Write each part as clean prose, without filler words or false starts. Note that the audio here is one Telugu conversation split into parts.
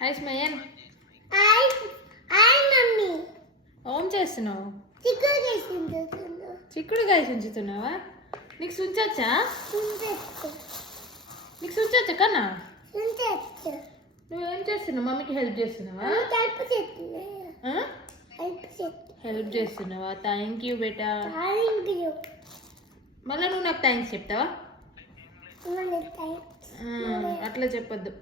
Hi Smayan. Hi hi mummy. ఏం చేస్తున్నావు? చిక్కుడు చేస్తున్నాను. చిక్కుడుకాయ చుంచుతున్నావా? నీకు సుంచొచ్చా? సుంచొచ్చు. నీకు సుంచొచ్చా కన్నా? సుంచొచ్చు. నువ్వేం చేస్తున్నావు? మమ్మీకి హెల్ప్ చేస్తున్నావా? హెల్ప్ చేస్తున్నా. హెల్ప్ చేస్తున్నావా? Thank you beta. Thank you. మళ్ళీ నువ్వు నాకు థ్యాంక్స్ చెప్తావా? అట్లా చెప్పొద్దు.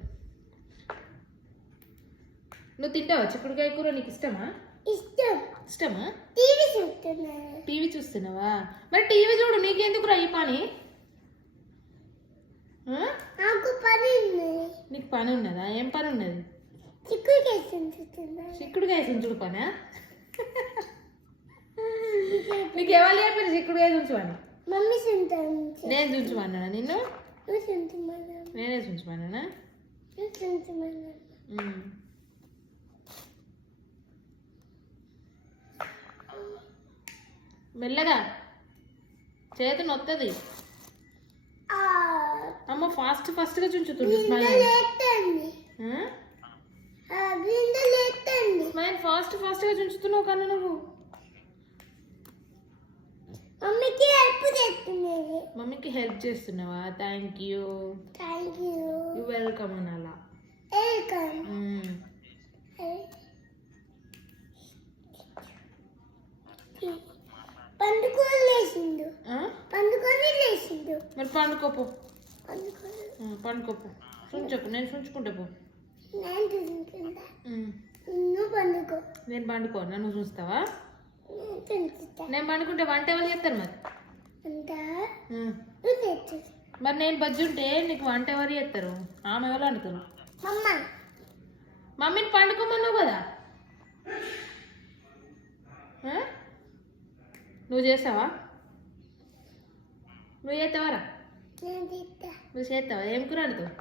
నువ్వు తింటావా చిక్కుడుకాయ కూర? నీకు ఇష్టమా? ఇష్టమా? టీవీ చూస్తున్నావా? మరి టీవీ చూడు, నీకెందుకు రా ఈ పని? నాకు పని ఉంది. నీకు పని ఉన్నదా? ఏం పని ఉన్నది? చిక్కుడుకాయ చుంచుడు పనా? నీకు ఎవరు చెప్పారు చిక్కుడుకాయ చుంచువని? మమ్మీ నేను చుంచుమన్నా నిన్ను? నేనే చుంచుమన్నా? మెల్లగా, చేతి నొత్తది. అమ్మ ఫాస్ట్గా చుంచుతుంది స్మైల్. స్మైల్ ఫాస్ట్గా చుంచుతున్నావు కన్నా నువ్వు. మమ్మీకి హెల్ప్ చేస్తున్నావా? Thank you. యూ వెల్కమ్ అనాలా? మరి పండుకోపో. పండుకోపో. చుంచకు, నేను చుంచుకుంటా పో. నేను పండుకోనా? నువ్వు చూస్తావా? నేను పండుకుంటే వంట ఎవరు చేస్తారు మరి? మరి నేను బజ్జుంటే నీకు వంట ఎవరు చేస్తారు? ఆమె ఎవరు వండుతారు? మమ్మీని పండుకోమన్నావు కదా. నువ్వు చేస్తావా? నువ్వు చేస్తావారా? నువ్వు చేస్తావా? ఏం కూర వండుతావు?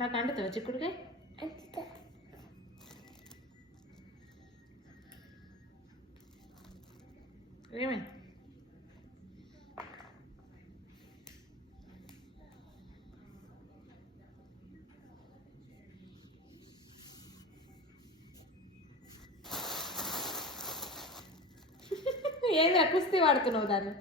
నాకు అంటుతావా చిక్కుడుకాయ? ఏమే ఏది కుస్తీ వాడుతున్నావు దాన్ని?